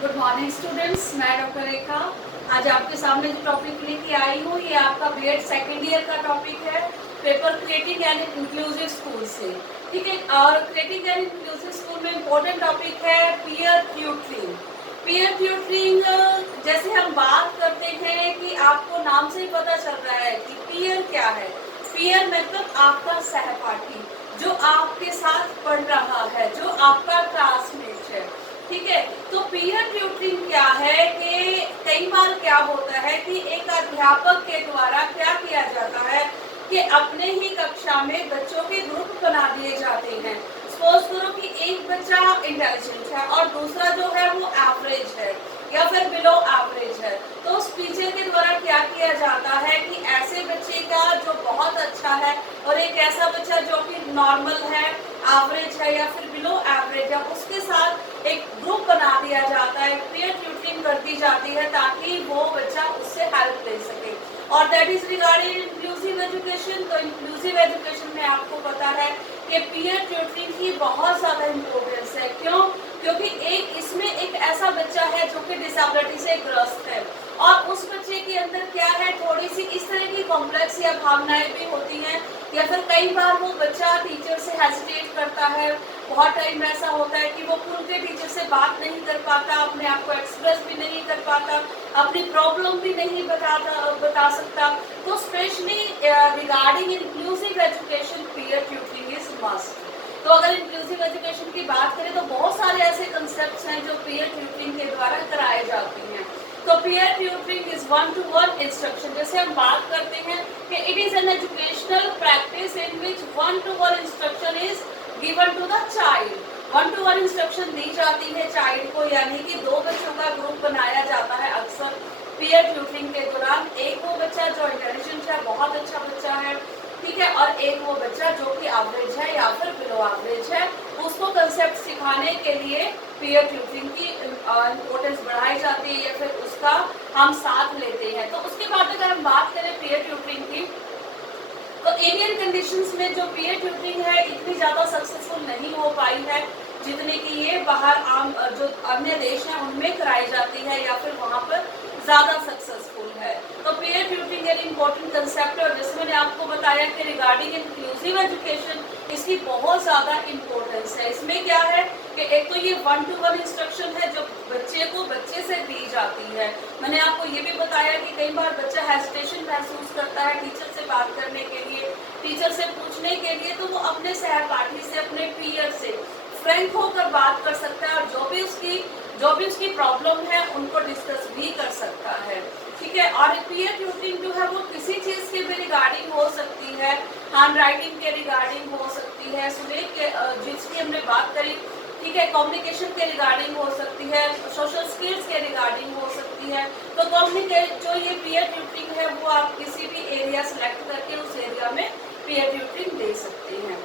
Good morning students, मैं doctor रेखा। आज आपके सामने जो टॉपिक लेके आई हूँ ये आपका बीएड सेकेंड ईयर का टॉपिक है, paper creating and inclusive school से। ठीक है, और क्रिएटिंग एंड इंक्लूसिव स्कूल में इम्पोर्टेंट टॉपिक है पीयर ट्यूटरिंग। पीयर ट्यूटरिंग जैसे हम बात करते हैं कि आपको नाम से ही पता चल रहा है कि पीयर क्या है। पीयर मतलब आपका सहपाठी, जो आपके साथ पढ़ रहा है, जो आपका क्लासमेट है। ठीक है, तो पीयर ट्यूटरिंग क्या है कि कई बार क्या होता है कि एक अध्यापक के द्वारा क्या किया जाता है कि अपने ही कक्षा में बच्चों के ग्रुप बना दिए जाते हैं। सपोज करो कि एक बच्चा इंटेलिजेंट है और दूसरा जो है वो एवरेज है या फिर बिलो एवरेज है, तो उस टीचर के द्वारा क्या किया जाता है कि ऐसे बच्चे का जो बहुत अच्छा है और एक ऐसा बच्चा जो कि नॉर्मल है, एवरेज है या फिर बिलो एवरेज है, उसके साथ एक ग्रुप बना दिया जाता है, पीयर ट्यूटरिंग कर दी जाती है ताकि वो बच्चा उससे हेल्प ले सके। और that is regarding inclusive education. तो इंक्लूसिव एजुकेशन में आपको पता है कि पीयर ट्यूटरिंग की बहुत ज़्यादा इम्पोर्टेंस है। क्यों? क्योंकि एक इसमें एक ऐसा बच्चा है जो कि डिसेबिलिटी से ग्रस्त है और उस बच्चे के अंदर क्या है, थोड़ी सी इस तरह की कॉम्प्लेक्स या भावनाएं भी होती हैं, या फिर कई बार वो बच्चा टीचर से हेजिटेट करता है। बहुत टाइम ऐसा होता है कि वो खुल के टीचर से बात नहीं कर पाता, अपने आप को एक्सप्रेस भी नहीं कर पाता, अपनी प्रॉब्लम भी नहीं बता सकता। तो specially regarding inclusive education peer tutoring is must. तो अगर इंक्लूसिव एजुकेशन की बात करें तो बहुत सारे ऐसे कंसेप्ट्स हैं जो पीयर ट्यूटरिंग के द्वारा कराए जाते हैं। तो peer tutoring is one to one instruction. जैसे हम बात करते हैं कि it is an educational practice in which one to one instruction is given to the child. One to one instruction दी जाती है चाइल्ड को, यानी कि दो बच्चों का ग्रुप बनाया जाता है अक्सर पीयर ट्यूटरिंग के दौरान। एक वो बच्चा जो इंटेलिजेंट है, बहुत अच्छा बच्चा है, ठीक है, और एक वो बच्चा जो कि एवरेज है या फिर बिलो एवरेज है। उसको कंसेप्ट सिखाने के लिए पीयर ट्यूटरिंग की इम्पोर्टेंस बढ़ाई जाती है या फिर उसका हम साथ लेते हैं। तो उसके बाद अगर हम बात करें पीयर ट्यूटरिंग की, तो इंडियन कंडीशंस में जो पीयर ट्यूटरिंग है इतनी ज़्यादा सक्सेसफुल नहीं हो पाई है जितने कि ये बाहर आम जो अन्य देश हैं उनमें कराई जाती है या फिर वहाँ पर ज़्यादा सक्सेसफुल है। तो पीयर ट्यूटरिंग एक इम्पोर्टेंट कंसेप्ट है और जैसे मैंने आपको बताया कि रिगार्डिंग इंक्लूसिव एजुकेशन इसकी बहुत ज़्यादा इम्पोर्टेंस है। इसमें क्या है कि एक तो ये वन टू वन इंस्ट्रक्शन है जो बच्चे को बच्चे से दी जाती है। मैंने आपको ये भी बताया कि कई बार बच्चा हेजिटेशन महसूस करता है टीचर से बात करने के लिए, टीचर से पूछने के लिए, तो वो अपने सहपाठी से, अपने पीयर से फ्रैंक होकर बात कर सकता है और जो भी उसकी प्रॉब्लम है उनको डिस्कस भी कर सकता है। ठीक है, और पीयर ट्यूटरिंग जो है वो किसी चीज़ के भी रिगार्डिंग हो सकती है, हैंड राइटिंग के रिगार्डिंग हो सकती है, सुलेख के जिसकी हमने बात करी, ठीक है, कम्युनिकेशन के रिगार्डिंग हो सकती है, सोशल स्किल्स के रिगार्डिंग हो सकती है। तो कम्युनिकेट जो ये पीयर ट्यूटरिंग है वो आप किसी भी एरिया सेलेक्ट करके उस एरिया में पीयर ट्यूटरिंग दे सकते हैं।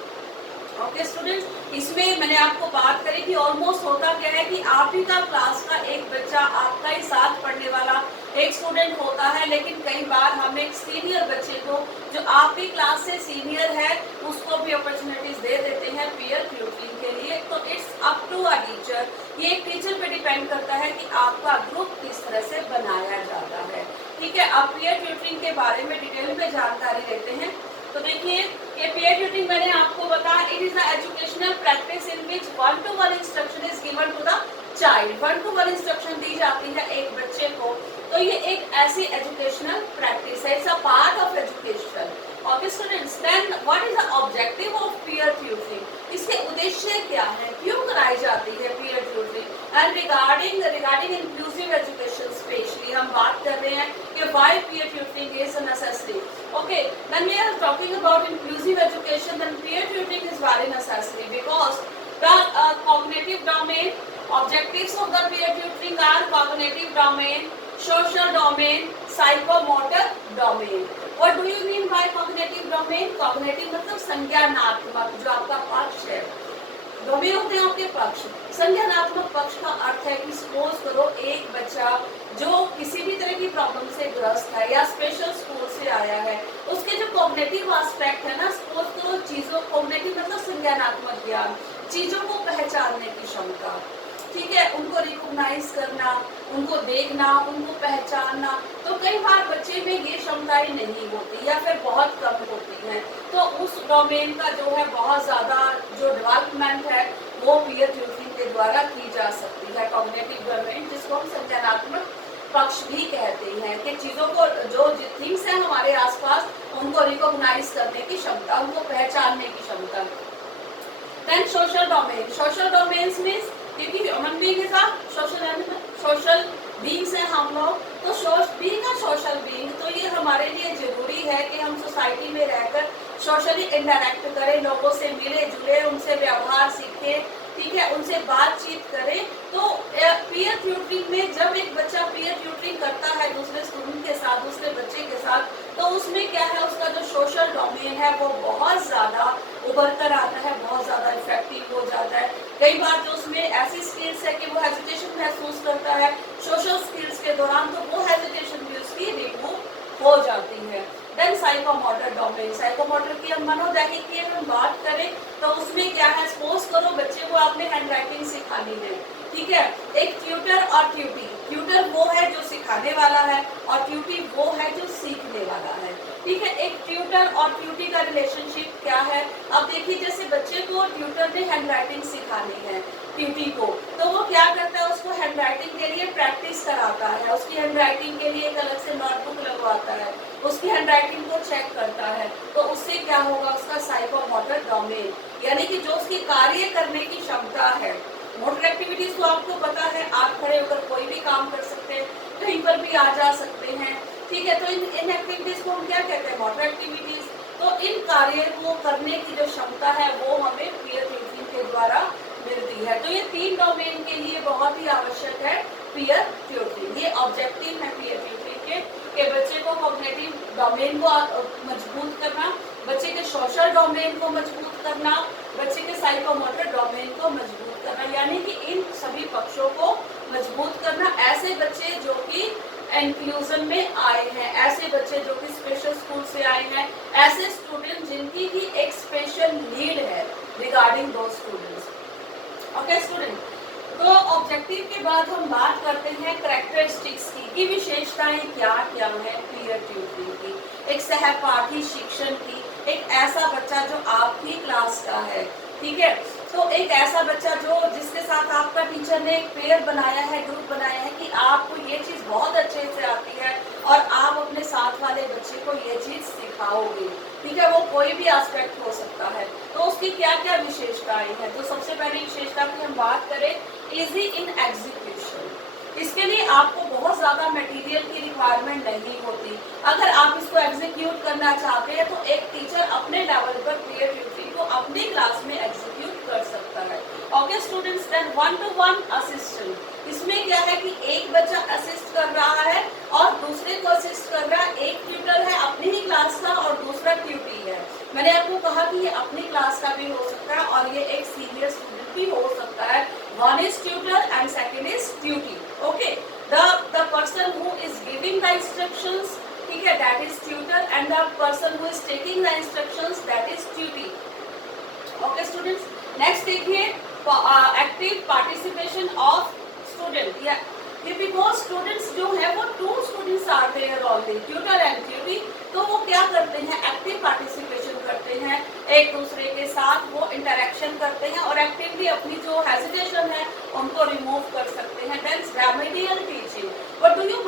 ओके स्टूडेंट्स, इसमें मैंने आपको बात करी कि ऑलमोस्ट होता क्या है कि आप ही का क्लास का एक बच्चा, आपका ही साथ पढ़ने वाला एक स्टूडेंट होता है, लेकिन कई बार हम एक सीनियर बच्चे को जो आपकी क्लास से सीनियर है उसको भी अपॉर्चुनिटीज दे देते हैं पीयर ट्यूटरिंग के लिए। तो it's up to a teacher, ये एक टीचर पे डिपेंड करता है कि आपका ग्रुप किस तरह से बनाया जाता है। ठीक है, अब पीयर ट्यूटरिंग के बारे में डिटेल में जानकारी लेते हैं। तो देखिए कि पीयर ट्यूटरिंग मैंने आपको बताया, it is the educational practice in which one to one instruction is given to the child. One to one instruction दी जाती है एक बच्चे को, तो ये एक ऐसी एजुकेशनल प्रैक्टिस है, it's a part of education. Okay students, then what is the objective of peer tutoring? इसके उद्देश्य क्या है, क्यों कराई जाती है peer tutoring? And regarding inclusive education specially हम बात कर रहे हैं कि why peer tutoring is necessary. Okay, when we are talking about inclusive education, then peer tutoring is very necessary because the cognitive domain, objectives of the peer tutoring are cognitive domain, social domain, psychomotor domain. What do you mean by cognitive domain? Cognitive मतलब संज्ञानात्मक, जो आपका पक्ष है, domain होते हैं आपके पक्ष। संज्ञानात्मक पक्ष का अर्थ है कि सपोज करो एक बच्चा जो किसी भी तरह की प्रॉब्लम से ग्रस्त है या स्पेशल स्कूल से आया है, उसके जो कॉग्निटिव एस्पेक्ट है ना, सपोज करो चीजों, कॉग्निटिव मतलब संज्ञानात्मक ज्ञान, चीजों को पहचानने की क्षमता, ठीक है, उनको रिकॉग्नाइज करना, उनको देखना, उनको पहचानना। तो कई बार बच्चे में ये क्षमताएं नहीं होती या फिर बहुत कम होती हैं, तो उस डोमेन का जो है बहुत ज़्यादा जो डेवलपमेंट है वो पीयर ट्यूटरिंग के द्वारा की जा सकती है। कॉग्निटिव डोमेन, जिसको हम संज्ञानात्मक पक्ष भी कहते हैं, कि चीज़ों को जो थिंग्स हैं हमारे आसपास उनको रिकॉग्नाइज करने की क्षमता, उनको पहचानने की क्षमता। Then social domain, social domains means, क्योंकि human being is a social animal, social beings हैं हम लोग, तो बीइंग अ सोशल बीइंग, तो ये हमारे लिए जरूरी है कि हम सोसाइटी में रहकर सोशली इंटरेक्ट करें, लोगों से मिले जुले, उनसे व्यवहार सीखें, ठीक है, उनसे बातचीत करें। तो पीयर ट्यूटरिंग में जब एक बच्चा पीयर ट्यूटरिंग करता है दूसरे स्टूडेंट के साथ, दूसरे बच्चे के साथ, तो उसमें क्या है, उसका जो सोशल डोमेन है वो बहुत ज़्यादा उभर कर आता है, बहुत ज़्यादा इफेक्टिव हो जाता है। कई बार जो उसमें ऐसी स्किल्स है कि वो हेजिटेशन महसूस करता है सोशल स्किल्स के दौरान, तो वो हेजिटेशन भी उसकी रिमूव हो जाती है। देन साइकोमोटर डोमेन, साइकोमोटर की हम मनोदैहिक की हम बात करें तो उसमें क्या है, सपोज करो बच्चे को आपने हैंड राइटिंग सिखानी है, ठीक है, एक ट्यूटर और ट्यूटी, ट्यूटर वो है जो सिखाने वाला है और ट्यूटी वो है जो सीखने वाला है, ठीक है। एक ट्यूटर और ट्यूटी का रिलेशनशिप क्या है, अब देखिए जैसे बच्चे को ट्यूटर ने हैंड राइटिंग सिखानी है ट्यूटी को, तो वो क्या करता है, उसको हैंड राइटिंग के लिए प्रैक्टिस कराता है, उसकी हैंड राइटिंग के लिए एक अलग से नोटबुक लगवाता है, उसकी हैंड राइटिंग को चेक करता है, तो उससे क्या होगा, उसका साइकोमोटर डोमेन, यानी कि जो उसकी कार्य करने की क्षमता है। मोटर एक्टिविटीज तो आपको पता है, आप खड़े होकर कोई भी काम कर सकते हैं, कहीं पर भी आ जा सकते हैं, ठीक है, तो इन एक्टिविटीज को हम क्या कहते हैं, मोटर एक्टिविटीज। तो इन कार्य को करने की जो क्षमता है वो हमें पीयर ट्यूटरिंग के द्वारा मिलती है। तो ये 3 डोमेन के लिए बहुत ही आवश्यक है पीयर ट्यूटरिंग। ये ऑब्जेक्टिव है पीयर ट्यूटरिंग के बच्चे को कॉग्निटिव डोमेन को मजबूत करना, बच्चे के सोशल डोमेन को मजबूत करना, बच्चे के साइकोमोटर डोमेन को मजबूत करना, यानी कि इन सभी पक्षों को मजबूत करना। ऐसे बच्चे जो कि इंक्लूजन में आए हैं, ऐसे बच्चे जो कि स्पेशल स्कूल से आए हैं, ऐसे स्टूडेंट जिनकी भी एक स्पेशल नीड है रिगार्डिंग दो स्टूडेंट्स। ओके स्टूडेंट, तो ऑब्जेक्टिव के बाद हम बात करते हैं कैरेक्टरिस्टिक्स की, कि विशेषताएं क्या क्या है पीयर ट्यूटरिंग की, एक सहपाठी शिक्षण की, एक ऐसा बच्चा जो आपकी क्लास का है, ठीक है, तो एक ऐसा बच्चा जो जिसके साथ आपका टीचर ने एक पेयर बनाया है, ग्रुप बनाया है कि आपको ये चीज़ बहुत अच्छे से आती है और आप अपने साथ वाले बच्चे को ये चीज़ सिखाओगे, ठीक है, वो कोई भी एस्पेक्ट हो सकता है, तो उसकी क्या क्या विशेषताएं हैं। तो सबसे पहली विशेषता की हम बात करें, इजी इन एग्जीक्यूशन, इसके लिए आपको बहुत ज़्यादा मटेरियल की रिक्वायरमेंट नहीं होती। अगर आप इसको एग्जीक्यूट करना चाहते हैं तो एक टीचर अपने लेवल पर पीयर ट्यूटरिंग को अपनी क्लास में एग्जीक्यूट कर सकता है। Okay students, then 1-to-1 assistant, इसमें क्या है कि एक बच्चा असिस्ट कर रहा है और दूसरे को असिस्ट कर रहा है, एक ट्यूटर है अपनी ही क्लास का और दूसरा ट्यूटी है। मैंने आपको कहा कि ये अपनी क्लास का भी हो सकता है और ये एक सीनियर स्टूडेंट भी हो सकता है। One is tutor and second is tutor. Okay, the person who is giving the instructions, ठीक है, that is tutor, and the person who is taking the instructions, that is tutor. Okay students, next देखिए active participation of student, yeah, because students जो है वो 2 students are there only, tutor and tutor, तो वो क्या करते हैं, active participation करते हैं, एक दूसरे के साथ वो इंटरेक्शन करते हैं और एक्टिवली अपनी जो हेजिटेशन है उनको रिमूव कर सकते हैं। Then remedial teaching, what do you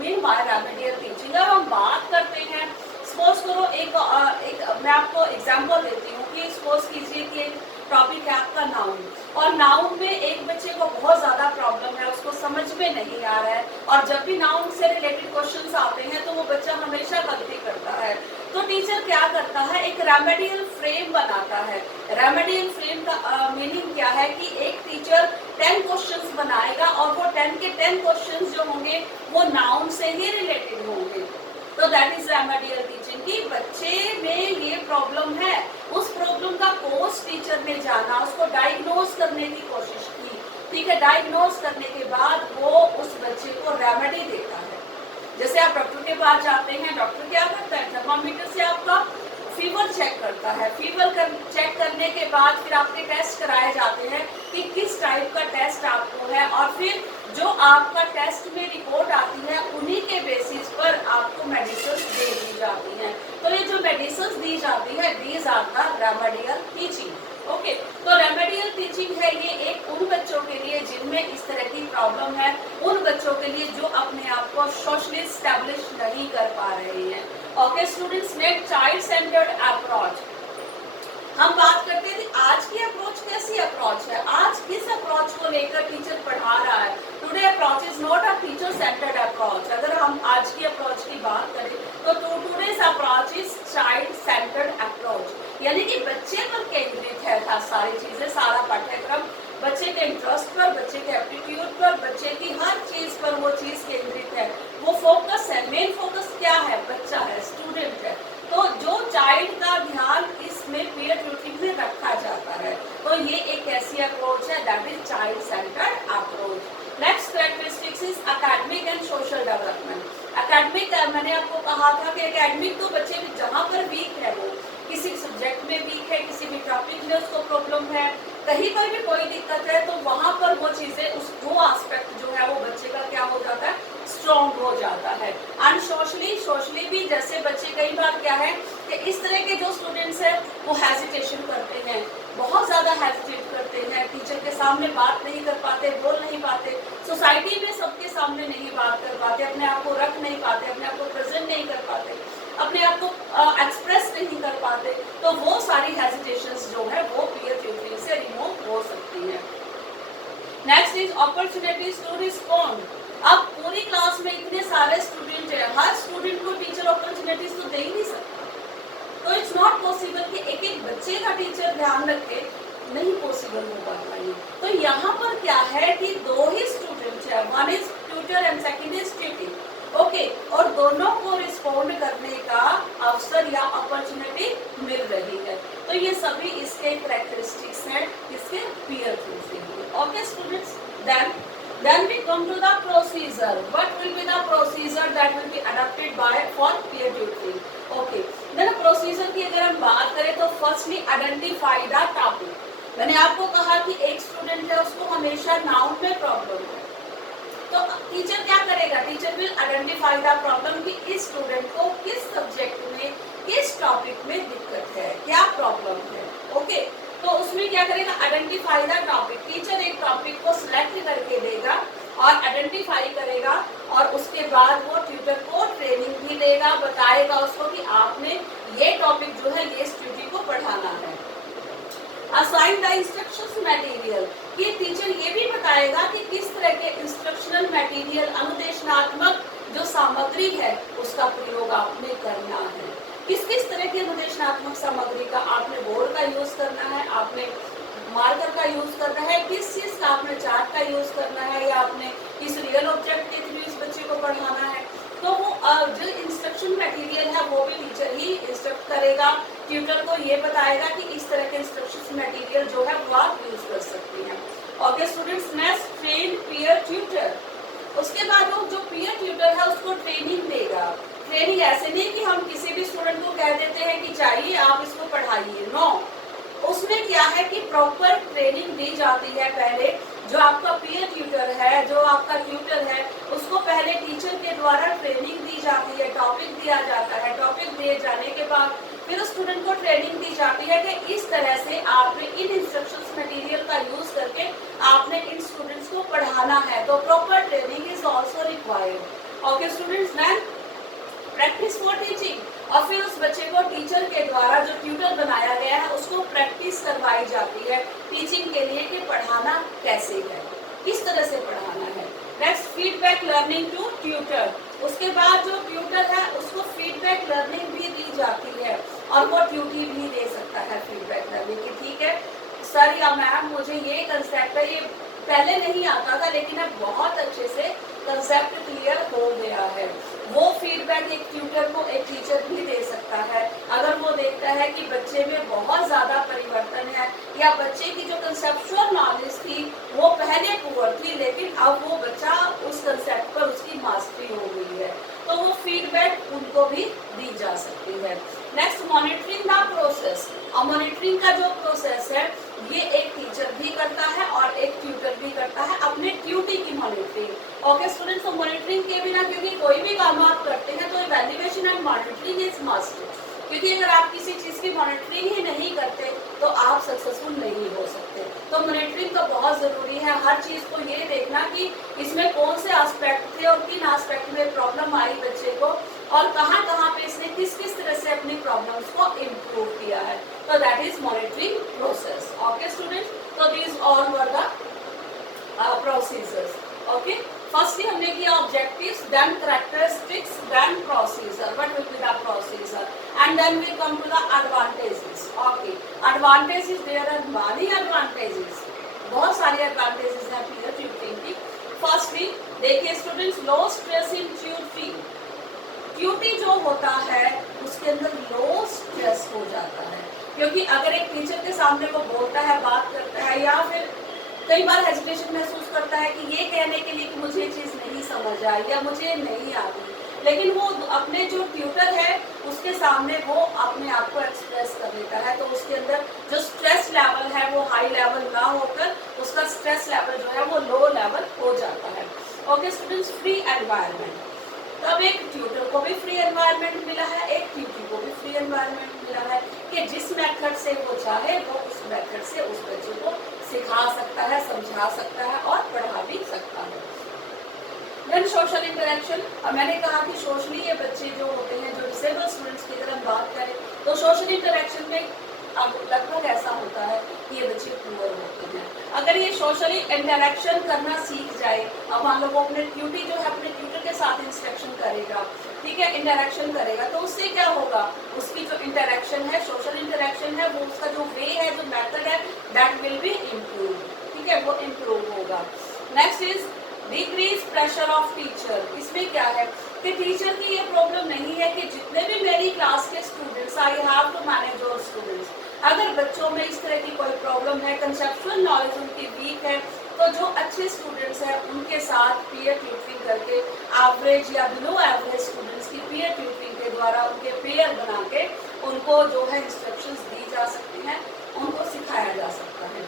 mean by remedial teaching. अब हम बात करते हैं, सपोज करो एक मैं आपको एग्जांपल देती हूँ कि सपोज कीजिए कि एक टॉपिक है आपका नाउन, और नाउन में एक बच्चे को बहुत ज़्यादा प्रॉब्लम है, उसको समझ में नहीं आ रहा है, और जब भी नाउन से रिलेटेड क्वेश्चंस आते हैं तो वो बच्चा हमेशा गलती करता है। तो टीचर क्या करता है, एक रेमेडियल फ्रेम बनाता है। रेमेडियल फ्रेम का मीनिंग क्या है कि एक टीचर 10 क्वेश्चंस बनाएगा और वो 10 के 10 क्वेश्चंस जो होंगे वो नाउन से ही रिलेटेड होंगे। तो दैट इज रेमेडियल टीचिंग, कि बच्चे में ये प्रॉब्लम है, उस प्रॉब्लम का कोर्स टीचर ने जाना, उसको डायग्नोज करने की कोशिश की, ठीक है, डायग्नोज करने के बाद वो उस बच्चे को रेमेडी देता है। जैसे आप डॉक्टर के पास जाते हैं, डॉक्टर क्या करता है, थर्मामीटर से आपका फीवर चेक करता है। चेक करने के बाद फिर आपके टेस्ट कराए जाते हैं कि किस टाइप का टेस्ट आपको है, और फिर जो आपका टेस्ट में रिपोर्ट आती है उन्हीं के बेसिस पर आपको मेडिसिन दे दी जाती हैं। तो ये जो मेडिसिन दी जाती है, these are the remedial teaching. Okay, तो रेमेडियल टीचिंग है ये एक उन बच्चों के लिए जिनमें इस तरह की प्रॉब्लम है, उन बच्चों के लिए जो अपने आप को सोशली स्टैब्लिश नहीं कर पा रहे हैं। Okay students, next child centred approach. हम बात करते थे आज की अप्रोच कैसी अप्रोच है, आज किस अप्रोच को लेकर टीचर पढ़ा रहा है। Today approach is not a teacher centred approach. अगर हम आज की अप्रोच की बात करें तो today's approach is child centred approach, यानी कि बच्चे पर केंद्रित है सारी चीजें, सारा पाठ्यक्रम बच्चे के इंटरेस्ट पर, बच्चे के एप्टीट्यूड पर, बच्चे की हर चीज पर वो चीज केंद्रित है, वो फोकस है। मेन फोकस क्या है, बच्चा है, स्टूडेंट है। तो जो चाइल्ड का ध्यान इसमें पीयर ट्यूटरिंग में रखा जाता है, तो ये एक ऐसी अप्रोच है that is child centred approach. Next characteristics is academic and social development. Academic, मैंने आपको कहा था कि एकेडमिक तो बच्चे जहाँ पर वीक है, वो किसी सब्जेक्ट में वीक है, किसी भी टॉपिक में उसको प्रॉब्लम है, कहीं पर भी कोई दिक्कत है, तो वहाँ पर वो चीजें, वो एस्पेक्ट जो है वो बच्चे का क्या हो जाता है, स्ट्रॉन्ग हो जाता है। एंड सोशली भी जैसे बच्चे कई बार क्या है कि इस तरह के जो स्टूडेंट्स हैं वो हेजिटेशन करते हैं, बहुत ज़्यादा हेजिटेट करते हैं, टीचर के सामने बात नहीं कर पाते, बोल नहीं पाते, सोसाइटी में सबके सामने नहीं बात कर पाते, अपने आप को रख नहीं पाते, अपने आप को प्रेजेंट नहीं कर पाते, अपने आप को एक्सप्रेस नहीं कर पाते, तो वो सारी हेजिटेशंस जो है वो पीयर ट्यूटरिंग से रिमूव हो सकती हैं। Next is opportunities to respond. अब पूरी क्लास में इतने सारे स्टूडेंट हैं, हर स्टूडेंट को टीचर अपॉर्चुनिटीज तो दे ही नहीं सकता, तो इट्स नॉट पॉसिबल कि एक एक बच्चे का टीचर ध्यान रखे, नहीं पॉसिबल हो पाता है। तो यहाँ पर क्या है कि दो ही स्टूडेंट है, one is tutor and second is tutoring. Okay, और दोनों को रिस्पॉन्ड करने का अवसर या अपॉर्चुनिटी मिल रही है, तो ये सभी इसके कैरेक्टरिस्टिक्स हैं इसके peer tutoring. Okay students, then we come to the procedure. What will be the procedure that will be adopted by for peer tutoring? Okay, then procedure की अगर हम बात करें तो firstly identify the topic. मैंने आपको कहा कि एक स्टूडेंट है उसको हमेशा नाउन में प्रॉब्लम है, तो टीचर क्या करेगा, teacher will identify the problem कि इस स्टूडेंट को किस सब्जेक्ट में, किस टॉपिक में दिक्कत है, क्या प्रॉब्लम है। ओके, तो उसमें क्या करेगा, आइडेंटिफाई द टॉपिक। टीचर एक टॉपिक को सिलेक्ट करके देगा और आइडेंटिफाई करेगा, और उसके बाद वो ट्यूटर को ट्रेनिंग भी देगा, बताएगा उसको कि आपने ये टॉपिक जो है ये स्टूडेंट को पढ़ाना है। असाइन द इंस्ट्रक्शंस मटेरियल, ये टीचर ये भी बताएगा कि किस तरह के इंस्ट्रक्शनल मटेरियल, अनुदेशनात्मक जो सामग्री है उसका प्रयोग आपने करना है। किस किस तरह की अनुदेशनात्मक सामग्री का, आपने बोर्ड का यूज करना है, आपने मार्कर का यूज करना है, किस चीज का आपने चार्ट का यूज करना है, या आपने किस रियल ऑब्जेक्ट के थ्रू इस बच्चे को पढ़ाना है। तो वो जो इंस्ट्रक्शन मटेरियल है वो भी टीचर ही इंस्ट्रक्ट करेगा, ट्यूटर को ये बताएगा कि इस तरह के इंस्ट्रक्शन मटेरियल जो है वो आप यूज कर सकते हैं। Okay students, next train peer tutor. उसके बाद वो जो पीयर ट्यूटर है उसको ट्रेनिंग देगा। ट्रेनिंग ऐसे नहीं कि हम किसी भी स्टूडेंट को कह देते हैं कि चाहिए आप इसको पढ़ाइए, नो, उसमें क्या है कि प्रॉपर ट्रेनिंग दी जाती है। पहले जो आपका पीयर ट्यूटर है, जो आपका ट्यूटर है, उसको पहले टीचर के द्वारा ट्रेनिंग दी जाती है, टॉपिक दिया जाता है, टॉपिक दिए जाने के बाद फिर स्टूडेंट को ट्रेनिंग दी जाती है कि इस तरह से आपने इन इंस्ट्रक्शंस मटेरियल का यूज करके आपने इन स्टूडेंट्स को पढ़ाना है, तो proper training is also required. Okay students, then practice for teaching, और फिर उस बच्चे को टीचर के द्वारा जो ट्यूटर बनाया गया है उसको प्रैक्टिस करवाई जाती है टीचिंग के लिए कि पढ़ाना कैसे है, किस तरह से पढ़ाना है। Next feedback learning to tutor, उसके बाद जो ट्यूटर है उसको फीडबैक लर्निंग भी दी जाती है, और वो ट्यूटी भी दे सकता है फीडबैक लर्निंग की, ठीक है सर या मैम मुझे ये कंसेप्ट है, ये पहले नहीं आता था लेकिन अब बहुत अच्छे से कंसेप्ट क्लियर हो गया है। वो फीडबैक एक ट्यूटर को एक टीचर भी दे सकता है अगर वो देखता है कि बच्चे में बहुत ज़्यादा परिवर्तन है, या बच्चे की जो कंसेप्चुअल नॉलेज थी वो पहले पुअर थी लेकिन अब वो बच्चा उस कंसेप्ट पर उसकी मास्टरी हो गई है, तो वो फीडबैक उनको भी दी जा सकती है। नेक्स्ट, मॉनिटरिंग द स्टूडेंट्स, तो मॉनिटरिंग के बिना, क्योंकि कोई भी काम आप करते हैं तो evaluation and monitoring is must, क्योंकि अगर आप किसी चीज़ की मॉनिटरिंग ही नहीं करते तो आप सक्सेसफुल नहीं हो सकते। तो मॉनिटरिंग तो बहुत ज़रूरी है। हर चीज़ को ये देखना कि इसमें कौन से एस्पेक्ट थे और किन एस्पेक्ट में प्रॉब्लम आई बच्चे को, और कहाँ कहाँ पे इसने किस किस तरह से अपनी प्रॉब्लम्स को इम्प्रूव किया है। तो that is monitoring process. Okay students, तो these all were the procedures. Okay, firstly हमने किया objectives, then characteristics, then procedure, what will be the procedure, and then we come to the advantages. Okay, advantages, there are many advantages, बहुत सारे advantages हैं peer tutoring की। Firstly देखिए students, low stress in tutoring. Tutee जो होता है उसके अंदर लो स्ट्रेस हो जाता है, क्योंकि अगर एक टीचर के सामने वो बोलता है, बात करता है, या फिर कई बार हेजिटेशन महसूस करता है कि ये कहने के लिए कि मुझे ये चीज़ नहीं समझ आई या मुझे नहीं आती, लेकिन वो अपने जो ट्यूटर है उसके सामने वो अपने आप को एक्सप्रेस कर लेता है, तो उसके अंदर जो स्ट्रेस लेवल है वो हाई लेवल ना होकर उसका स्ट्रेस लेवल जो है वो लो लेवल हो जाता है। ओके स्टूडेंट्स, फ्री एनवायरनमेंट, तब एक ट्यूटर को भी फ्री एनवायरनमेंट मिला है, एक ट्यूटी को भी फ्री एनवायरनमेंट मिला है कि जिस मेथड से वो चाहे वो उस मेथड से उस बच्चे को सिखा सकता है, समझा सकता है और पढ़ा भी सकता है। देन सोशल इंटरेक्शन, अब मैंने कहा कि सोशली ये बच्चे जो होते हैं, जो डिसेबल स्टूडेंट्स की अगर हम बात करें तो सोशल इंटरेक्शन में अब लगभग ऐसा होता है कि ये बच्चे पुअर होते हैं। अगर ये सोशली इंटरेक्शन करना सीख जाए, अब मान लो वो अपने ट्यूटी जो है अपने ट्यूटर के साथ इंस्ट्रक्शन करेगा, ठीक है, इंटरेक्शन करेगा, तो उससे क्या होगा, उसकी जो इंटरेक्शन है, सोशल इंटरेक्शन है, वो उसका जो वे है, जो मेथड है, दैट विल बी इम्प्रूव, ठीक है, वो इम्प्रूव होगा। Next is decrease pressure of teacher. इसमें क्या है कि टीचर की ये प्रॉब्लम नहीं है कि जितने भी मेरी क्लास के students, I have to manage all students. अगर बच्चों में इस तरह की कोई प्रॉब्लम है, कंसेप्चुअल नॉलेज उनकी वीक है, तो जो अच्छे स्टूडेंट्स हैं उनके साथ पीयर ट्यूटरिंग करके एवरेज या बिलो एवरेज स्टूडेंट्स की पीयर ट्यूटरिंग के द्वारा उनके पेयर बना के उनको जो है इंस्ट्रक्शंस दी जा सकती हैं, उनको सिखाया जा सकता है।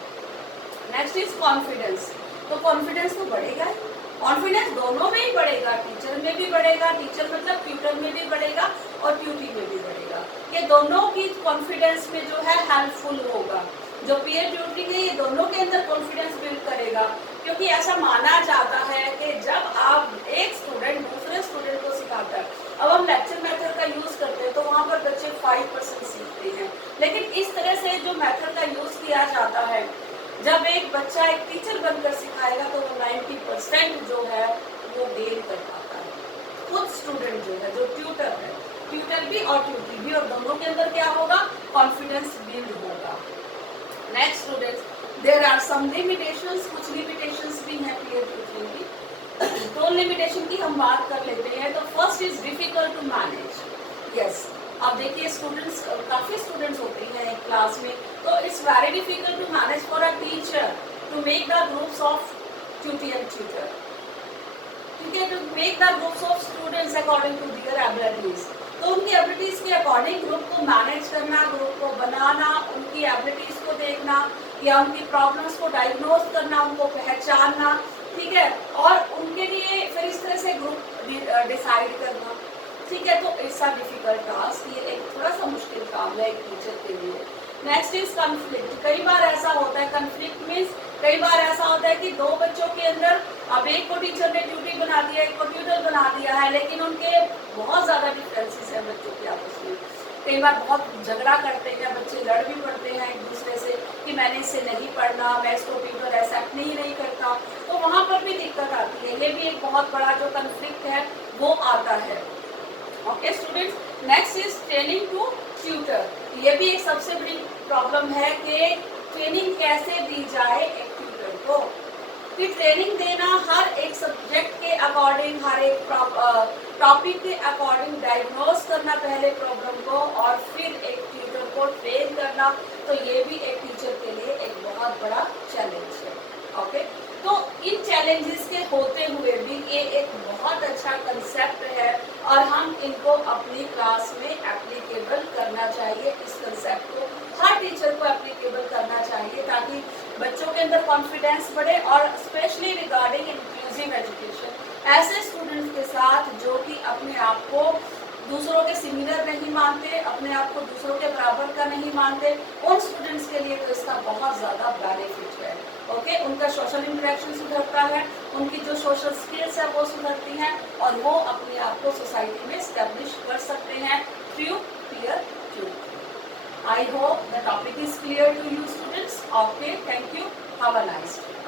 नेक्स्ट इज कॉन्फिडेंस, तो कॉन्फिडेंस तो बढ़ेगा ही, कॉन्फिडेंस दोनों में ही बढ़ेगा, टीचर में भी बढ़ेगा, टीचर मतलब ट्यूटर में भी बढ़ेगा और ट्यूटी में भी बढ़ेगा। ये दोनों की कॉन्फिडेंस में जो है हेल्पफुल होगा। जो पीयर ट्यूटरिंग है ये दोनों के अंदर कॉन्फिडेंस बिल्ड करेगा, क्योंकि ऐसा माना जाता है कि जब आप एक स्टूडेंट दूसरे स्टूडेंट को सिखाता है, अब हम लेक्चर मेथड का यूज़ करते हैं तो वहाँ पर बच्चे 5% सीखते हैं, लेकिन इस तरह से जो मेथड का यूज़ किया जाता है, जब एक बच्चा एक टीचर बनकर सिखाएगा तो वो 90% जो है वो गेन कर पाता है। खुद स्टूडेंट जो है, जो ट्यूटर है, ट्यूटर भी और ट्यूटी भी, और दोनों के अंदर क्या होगा, कॉन्फिडेंस बिल्ड होगा। Next students, there are some limitations, कुछ लिमिटेशंस भी हैं पीयर ट्यूटरिंग की। तो लिमिटेशन की हम बात कर लेते हैं। तो first is difficult to manage. Yes, अब देखिए स्टूडेंट्स, काफ़ी स्टूडेंट्स होते हैं एक क्लास में, तो it's very difficult to manage for a teacher to make the groups of tutee and tutor, ठीक है, to make the groups of students according to their abilities. तो उनकी एबिलिटीज के अकॉर्डिंग ग्रुप को मैनेज करना, group को बनाना, उनकी एबिलिटीज को देखना या उनकी प्रॉब्लम्स को डायग्नोज करना, उनको पहचानना, ठीक है, और उनके लिए फिर इस तरह से ग्रुप डिसाइड करना, ठीक है। तो इट्स अ डिफिकल्ट टास्क, ये एक थोड़ा सा मुश्किल काम है एक टीचर के लिए। Next is conflict. कई बार ऐसा होता है, कन्फ्लिक्ट मीन्स कई बार ऐसा होता है कि दो बच्चों के अंदर, अब एक को टीचर ने ड्यूटी बना दिया, एक को ट्यूटर बना दिया है, लेकिन उनके बहुत ज़्यादा डिफरेंसेस हैं बच्चों के आपस में। कई बार बहुत झगड़ा करते हैं बच्चे, लड़ भी पड़ते हैं एक दूसरे से कि मैंने इससे नहीं पढ़ना, मैं इसको ट्यूटर एक्सेप्ट नहीं करता, तो वहाँ पर भी दिक्कत आती है। ये भी एक बहुत बड़ा जो कन्फ्लिक्ट है वो आता है। Okay students, next is training to tutor. ये भी एक सबसे बड़ी प्रॉब्लम है कि ट्रेनिंग कैसे दी जाए एक ट्यूटर को, कि ट्रेनिंग देना हर एक सब्जेक्ट के अकॉर्डिंग, हर एक टॉपिक के अकॉर्डिंग डायग्नोज करना पहले प्रॉब्लम को और फिर एक ट्यूटर को ट्रेन करना, तो ये भी एक टीचर के लिए एक बहुत बड़ा चैलेंज है। ओके, तो इन चैलेंजेस के होते हुए भी ये एक बहुत अच्छा कंसेप्ट है और हम इनको अपनी क्लास में एप्लीकेबल करना चाहिए। इस कंसेप्ट को हर टीचर को एप्लीकेबल करना चाहिए ताकि बच्चों के अंदर कॉन्फिडेंस बढ़े, और स्पेशली रिगार्डिंग इंक्लूसिव एजुकेशन ऐसे स्टूडेंट्स के साथ जो कि अपने आप को दूसरों के सिमिलर नहीं मानते, अपने आप को दूसरों के बराबर का नहीं मानते, उन स्टूडेंट्स के लिए तो इसका बहुत ज़्यादा बेनिफिट है। ओके, उनका सोशल इंटरेक्शन सुधरता है, उनकी जो सोशल स्किल्स है वो सुधरती हैं और वो अपने आप को सोसाइटी में स्टैब्लिश कर सकते हैं through peer tube. I hope the topic is clear to you students. Okay, thank you. Have a nice day.